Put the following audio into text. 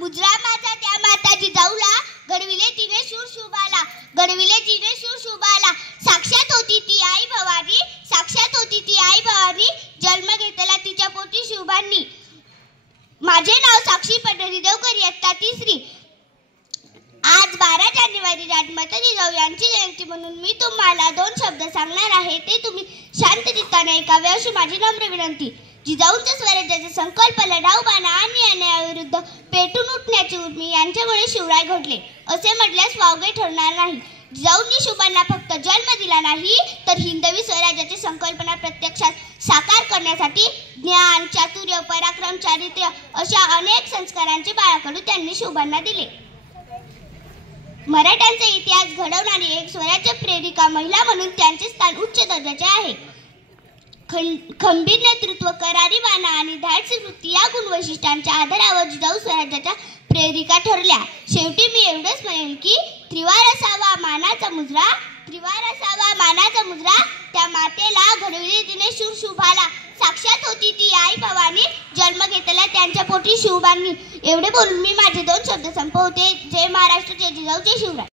मुजरा माझा त्या माता जिजाऊला, घडविले तिने शूर शुभाला, घडविले तिने शूर शुभाला. साक्षात होती ती आई भवानी, साक्षात होती ती आई भवानी, जन्म घेतला तिच्या पोटी शुभांनी. माझे नाव साक्षी पंढरी देवकर, इयत्ता 3री. आज 12 जानेवारी राजमाता जिजाऊ यांची जयंती म्हणून मी तुम्हाला 2 शब्द सांगणार आहे. ते तुम्ही शांत चित्ताने ऐकावे अशी माझी नम्र विनंती. जिजाऊंच्या स्वराज्याचा संकल्प लढाऊपणा आणि अन्यायाविरुद्ध पेटून उठण्याची उर्मी यांच्यामुळे शिवराय घडले असे म्हटल्यास वावगे ठरणार नाही. जिजाऊंनी शुभांना फक्त जन्म दिला नाही, तर हिंदवी स्वराज्याची संकल्पना प्रत्यक्षात साकार करण्यासाठी ज्ञान, चातुर्य, पराक्रम, चारित्र्य अशा अनेक संस्कारांचे बाळकडू त्यांनी शुभांना दिले. मराठ्यांचा इतिहास घडवणारी एक स्वराज्य प्रेरिका महिला म्हणून त्यांचे स्थान उच्च दर्जाचे आहे. खंबीर नेतृत्व, करारी बाणा आणि धाडसी वृत्ती या गुणवैशिष्ट्यांच्या आधारावर जिजाऊ स्वराज्याच्या प्रेरिका ठरल्या. शेवटी मी एवढंच म्हणेन की त्रिवार असावा मानाचा मुजरा, त्रिवार असावा मानाचा मुजरा, त्या मातेला घडविले तिने शूर शुभाला. साक्षात होती ती आई भवानी, जन्म घेतला त्यांच्या पोटी शुभांनी. एवढे बोलून मी माझे 2 शब्द संपवते. जय महाराष्ट्र, जय जिजाऊ, जय शिवराय.